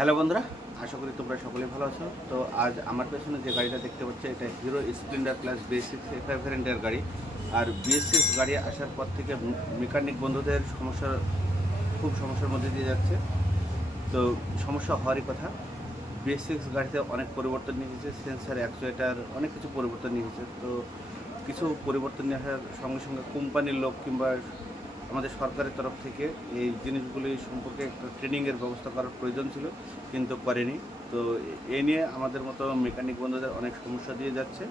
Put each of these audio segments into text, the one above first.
Hello বন্ধুরা, আশা করি তোমরা সকলেই ভালো আছো। তো আজ আমার পেছনে যে গাড়িটা দেখতে পাচ্ছ এটা hero Splendor plus BS6 FI ভ্যারিয়েন্টের গাড়ি। আর BS6 গাড়ি আসার পর থেকে মেকানিক বন্ধুদের খুব সমস্যার মধ্যে দিয়ে যাচ্ছে। তো সমস্যা হওয়ারই কথা। BS6 গাড়িতে অনেক পরিবর্তন নিয়ে এসেছে, সেন্সার, অ্যাকচুয়েটার, অনেক কিছু পরিবর্তন নিয়ে এসেছে। তো কিছু পরিবর্তন নিয়ে আসার সঙ্গে সঙ্গে কোম্পানির লোক কিংবা আমাদের সরকারের তরফ থেকে এই জিনিসগুলি সম্পর্কে একটা ট্রেনিংয়ের ব্যবস্থা করার প্রয়োজন ছিল, কিন্তু করেনি। তো এ নিয়ে আমাদের মতো মেকানিক বন্ধুদের অনেক সমস্যা দিয়ে যাচ্ছে।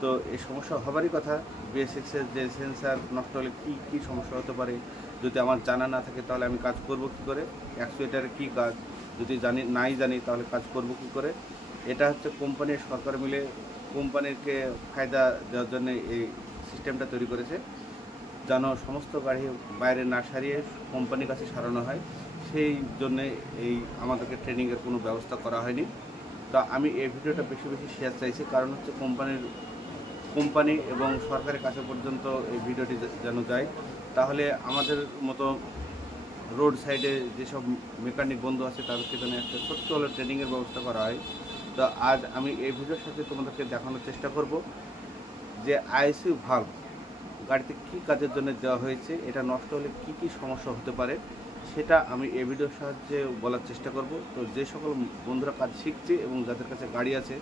তো এই সমস্যা হবারই কথা। BS6-এর যে সেন্সার নষ্ট হলে কী কী সমস্যা হতে পারে, যদি আমার জানা না থাকে তাহলে আমি কাজ করব কী করে, অ্যাকচুয়েটারের কী কাজ যদি নাই জানি তাহলে কাজ করব কী করে। এটা হচ্ছে কোম্পানির সরকার মিলে কোম্পানিকে ফায়দা দেওয়ার জন্য এই সিস্টেমটা তৈরি করেছে, যেন সমস্ত গাড়ি বাইরে না সারিয়ে কোম্পানির কাছে সারানো হয়। সেই জন্যে এই আমাদেরকে ট্রেনিংয়ের কোনো ব্যবস্থা করা হয়নি। তো আমি এই ভিডিওটা বেশি বেশি শেয়ার চাইছি, কারণ হচ্ছে কোম্পানি এবং সরকারের কাছে পর্যন্ত এই ভিডিওটি যেন যায়, তাহলে আমাদের মতো রোড সাইডে যেসব মেকানিক বন্ধু আছে তাদেরকে যেন একটা ছোট্ট হলে ট্রেনিংয়ের ব্যবস্থা করা হয়। তো আজ আমি এই ভিডিওর সাথে তোমাদেরকে দেখানোর চেষ্টা করব যে আইসি ভাল্ব গাড়িতে কী কাজের জন্য দেওয়া হয়েছে, এটা নষ্ট হলে কি কি সমস্যা হতে পারে সেটা আমি এই ভিডিওর সাহায্যে বলার চেষ্টা করব। তো যে সকল বন্ধুরা কাজ শিখছে এবং যাদের কাছে গাড়ি আছে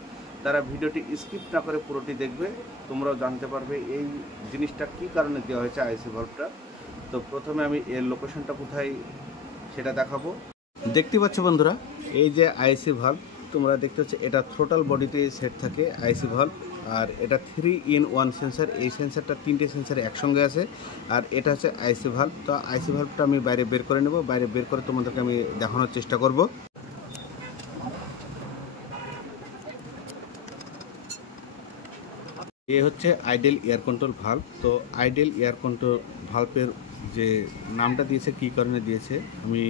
তারা ভিডিওটি স্কিপ না করে পুরোটি দেখবে, তোমরাও জানতে পারবে এই জিনিসটা কী কারণে দেওয়া হয়েছে আইসি ভাল্বটা। তো প্রথমে আমি এর লোকেশনটা কোথায় সেটা দেখাবো। দেখতে পাচ্ছ বন্ধুরা, এই যে আইসি ভাল্ব তোমরা দেখতে পাচ্ছ, এটা থ্রোটাল বডিতে সেট থাকে আইসি ভাল্ব। আর এটা 3-in-1 সেন্সার, এই সেন্সারটা 3টে সেন্সার একসঙ্গে আছে। আর এটা হচ্ছে আইসি ভাল্ব। তো আইসি ভাল্বটা আমি বাইরে বের করে নেব, বাইরে বের করে তোমাদেরকে আমি দেখানোর চেষ্টা করব। এ হচ্ছে আইডেল এয়ার কন্ট্রোল ভাল্ব। তো আইডেল এয়ার কন্ট্রোল ভাল্বের যে নামটা দিয়েছে কী কারণে দিয়েছে, আমি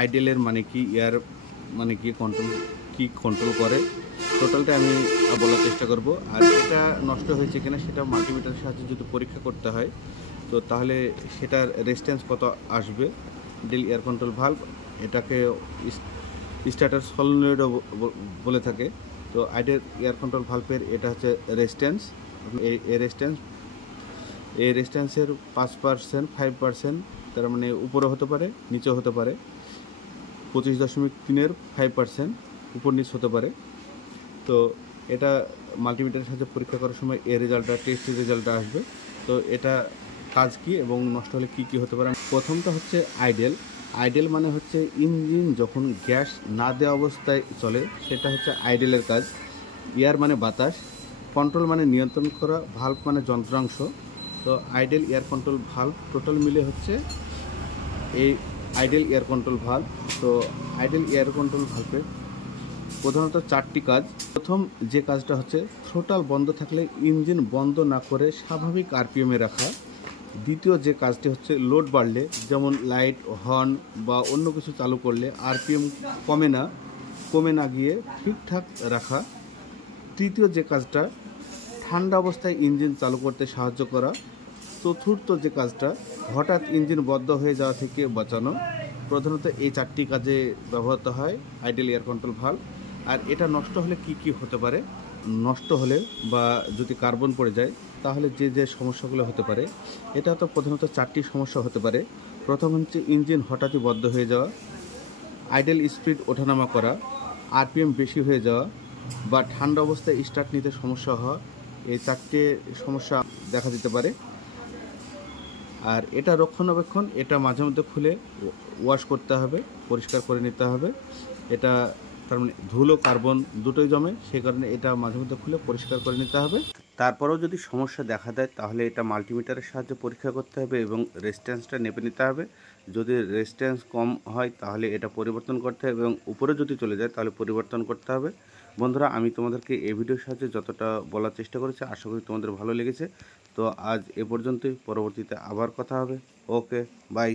আইডেলের মানে কি, এয়ার মানে কি, কন্ট্রোল করে, টোটালটা আমি বলার চেষ্টা করব। আর এটা নষ্ট হয়েছে কিনা সেটা মাল্টিমিটারের সাহায্যে যদি পরীক্ষা করতে হয় তো তাহলে সেটার রেজিস্ট্যান্স কত আসবে। আইডেল এয়ার কন্ট্রোল ভাল্ব এটাকে স্টার্টার সলিনয়েডও বলে থাকে। তো আইডেল এয়ার কন্ট্রোল ভাল্বের এটা হচ্ছে রেজিস্ট্যান্স। এই রেজিস্ট্যান্সের 5%, 5%, তার মানে উপরে হতে পারে নিচেও হতে পারে। 25.3-এর 5% উপর নিচ হতে পারে। তো এটা মাল্টিমিটারের সাহায্যে পরীক্ষা করার সময় এই টেস্ট রেজাল্টটা আসবে। তো এটা কাজ কি এবং নষ্ট হলে কি কি হতে পারে। প্রথমটা হচ্ছে আইডেল মানে হচ্ছে ইঞ্জিন যখন গ্যাস না দেওয়া অবস্থায় চলে, সেটা হচ্ছে আইডেলের কাজ। এয়ার মানে বাতাস, কন্ট্রোল মানে নিয়ন্ত্রণ করা, ভাল্ব মানে যন্ত্রাংশ। তো idle air control valve total মিলে হচ্ছে এই আইডেল এয়ার কন্ট্রোল ভাল্ব। তো আইডেল এয়ার কন্ট্রোল ভাল্বের প্রধানত 4টি কাজ। প্রথম যে কাজটা হচ্ছে থ্রোটাল বন্ধ থাকলে ইঞ্জিন বন্ধ না করে স্বাভাবিক আরপিএমে রাখা। দ্বিতীয় যে কাজটি হচ্ছে লোড বাড়লে, যেমন লাইট, হর্ন বা অন্য কিছু চালু করলে আরপিএম কমে না গিয়ে ঠিকঠাক রাখা। তৃতীয় যে কাজটা ঠান্ডা অবস্থায় ইঞ্জিন চালু করতে সাহায্য করা। চতুর্থ যে কাজটা হঠাৎ ইঞ্জিন বন্ধ হয়ে যাওয়া থেকে বাঁচানো। প্রধানত এই 4টি কাজে ব্যবহৃত হয় আইডেল এয়ার কন্ট্রোল ভাল্ব। আর এটা নষ্ট হলে কি কি হতে পারে, নষ্ট হলে বা যদি কার্বন পড়ে যায় তাহলে যে সমস্যাগুলো হতে পারে, এটা তো প্রধানত 4টি সমস্যা হতে পারে। প্রথম হচ্ছে ইঞ্জিন হঠাৎই বন্ধ হয়ে যাওয়া, আইডেল স্পিড ওঠানামা করা, আরপিএম বেশি হয়ে যাওয়া বা ঠান্ডা অবস্থায় স্টার্ট নিতে সমস্যা হওয়া। এই 4টে সমস্যা দেখা দিতে পারে। আর এটা রক্ষণাবেক্ষণ, এটা মাঝে মধ্যে খুলে ওয়াশ করতে হবে, পরিষ্কার করে নিতে হবে। এটা তার মানে ধুলো কার্বন দুটোই জমে, সেই কারণে এটা মাঝে মধ্যে খুলে পরিষ্কার করে নিতে হবে। তারপরেও যদি সমস্যা দেখা দেয় তাহলে এটা মাল্টিমিটারের সাহায্যে পরীক্ষা করতে হবে এবং রেজিস্ট্যান্সটা নেপে নিতে হবে। যদি রেজিস্ট্যান্স কম হয় তাহলে এটা পরিবর্তন করতে হবে এবং উপরে যদি চলে যায় তাহলে পরিবর্তন করতে হবে। বন্ধুরা, আমি তোমাদেরকে এই ভিডিওর সাহায্যে যতটা বলার চেষ্টা করেছি আশা করি তোমাদের ভালো লেগেছে। তো আজ এ পর্যন্তই, পরবর্তীতে আবার কথা হবে। ওকে, বাই।